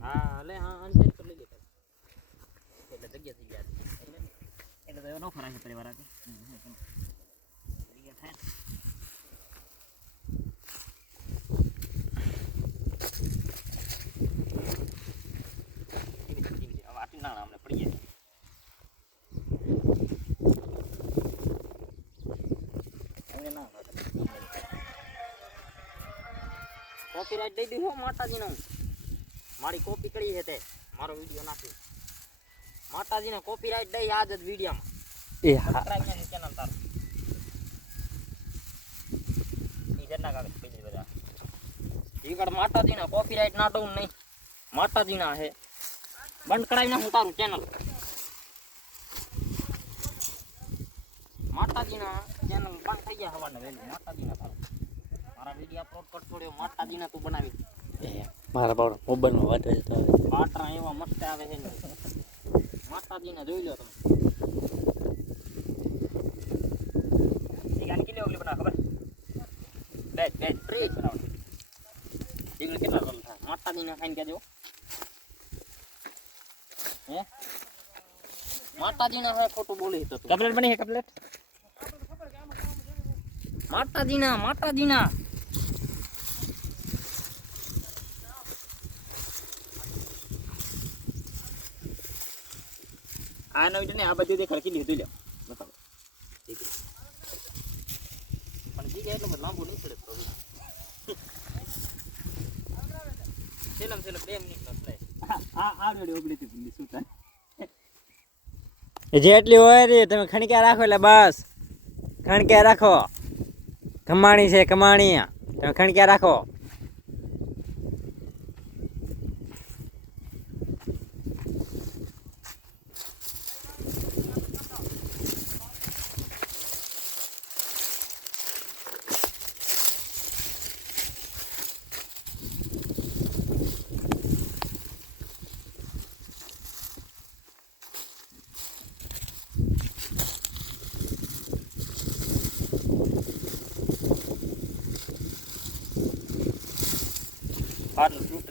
હા લે હા અંજર કરી લે એટલે જગ્યા થઈ ગયા એટલે તો નો ફરાય પરિવાર આ જગ્યા થાય વાટી ના આપણે પડી જાય એને ના કોપીરાઈટ દઈ દીધો માતાજીનો મારી કોપી કરી છે તે મારો વિડિયો નાખી માતાજીને કોપીરાઈટ દઈ આજ જ વિડિયોમાં એ સબસ્ક્રાઇબ ને ચેનલ તાર ઈ જના કાગળ પડી બધા ઈકડ માતાજીને કોપીરાઈટ ના દઉં નહીં માતાજીના હે બંધ કરાવી ના હું તારું ચેનલ માતાજીના ચેનલ બંધ થઈ ગયા હવાને વેલી માતાજીના તારું મારા વિડિયો અપલોડ કર છોડ્યો માતાજીના તું બનાવી એ મારા બાળ મોબાઈલમાં વાટે તો વાટરા એવા મસ્ત આવે છે ને માતાજીને જોઈ લો તમે ઈ ગાન કિલો ઓગલી બના ખબર બે ફ્રી બનાવ ઈ કેટલા રોલ થાય માતાજીને ખાઈને કે દેવો હે માતાજીના હે ખોટું બોલી તો કપલેટ બની હે કપલેટ માતાજીના આ નવી ને આ બધું દે ખડકી લીધું લ્યો બતાવો ઠીક પણ જીગે એટલો બધો લાંબો નહીં પડે તો સેલમ 2 મિનિટ નો પ્લે આ રેડી ઓગળી થી શું થાય જેટલી હોય રે તમે ખણક્યા રાખો એટલે બસ ખણક્યા રાખો કમાણી છે કમાણી તમે ખણક્યા રાખો આટલું